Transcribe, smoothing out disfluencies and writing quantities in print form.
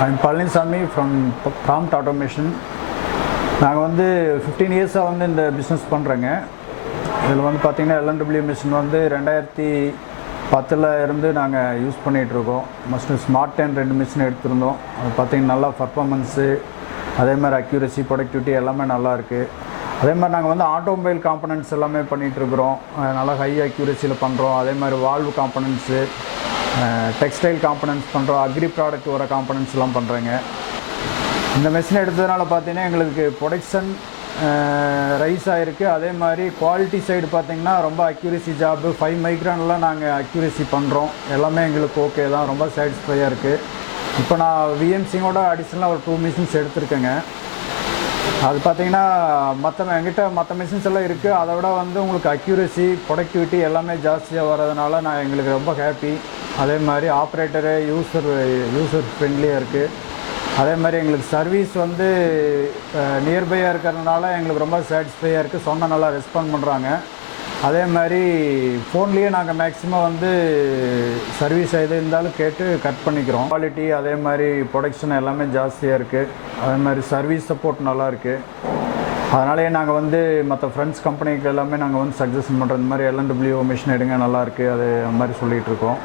I'm Palanisamy from Prompt Automation. நாங்கள் வந்து 15 இயர்ஸாக வந்து இந்த பிஸ்னஸ் பண்ணுறேங்க. இதில் வந்து பார்த்திங்கன்னா LMW மிஷின் வந்து 2010 இருந்து நாங்கள் யூஸ் பண்ணிகிட்ருக்கோம். மஸ்ட்டு Smarturn 2 மிஷின் எடுத்திருந்தோம். அது பார்த்திங்கன்னா நல்லா பர்ஃபார்மன்ஸு, அதே மாதிரி அக்யூரசி, ப்ரொடக்டிவிட்டி எல்லாமே நல்லாயிருக்கு. அதே மாதிரி நாங்கள் வந்து ஆட்டோமொபைல் காம்பனன்ட்ஸ் எல்லாமே பண்ணிகிட்ருக்குறோம். நல்லா ஹை அக்யூரசியில் பண்ணுறோம். அதே மாதிரி வால்வு காம்பனன்ட்ஸு, டெக்ஸ்டைல் காம்பனன்ட்ஸ் பண்ணுறோம். அக்ரி ப்ராடக்ட் வர காம்பனன்ட்ஸ்லாம் பண்ணுறேங்க. இந்த மெஷின் எடுத்ததுனால பார்த்தீங்கன்னா எங்களுக்கு ப்ரொடக்ஷன் ரைஸ் ஆகிருக்கு. அதே மாதிரி குவாலிட்டி சைடு பார்த்திங்கன்னா ரொம்ப அக்யூரசி ஜாப்பு 5 மைக்ரான்லாம் நாங்கள் அக்யூரசி பண்ணுறோம். எல்லாமே எங்களுக்கு ஓகே தான், ரொம்ப சாட்டிஸ்ஃபையாக இருக்குது. இப்போ நான் விஎம்சிங்கோட அடிஷ்னலாக ஒரு 2 மிஷின்ஸ் எடுத்திருக்கேங்க. அது பார்த்திங்கன்னா எங்கிட்ட மற்ற மிஷின்ஸ் எல்லாம் இருக்குது. அதை விட வந்து உங்களுக்கு அக்யூரசி, ப்ரொடக்டிவிட்டி எல்லாமே ஜாஸ்தியாக வர்றதுனால எங்களுக்கு ரொம்ப ஹாப்பி. அதே மாதிரி ஆப்ரேட்டரு யூசர் ஃப்ரெண்ட்லியாக இருக்குது. அதே மாதிரி எங்களுக்கு சர்வீஸ் வந்து நியர்பையாக இருக்கிறதுனால எங்களுக்கு ரொம்ப சாட்டிஸ்ஃபையாக இருக்குது. சொன்னால் நல்லா ரெஸ்பாண்ட் பண்ணுறாங்க. அதே மாதிரி ஃபோன்லேயே நாங்கள் மேக்ஸிமம் வந்து சர்வீஸ் எது இருந்தாலும் கேட்டு கட் பண்ணிக்கிறோம். குவாலிட்டி அதே மாதிரி ப்ரொடக்ஷன் எல்லாமே ஜாஸ்தியாக இருக்குது. அதே மாதிரி சர்வீஸ் சப்போர்ட் நல்லாயிருக்கு. அதனாலேயே நாங்கள் வந்து மற்ற ஃப்ரெண்ட்ஸ் கம்பெனிக்கு எல்லாமே நாங்கள் வந்து சஜஷன் பண்ணுறோம். இந்த மாதிரி LMW மிஷின் எடுங்க, நல்லாயிருக்கு, அது மாதிரி சொல்லிகிட்ருக்கோம்.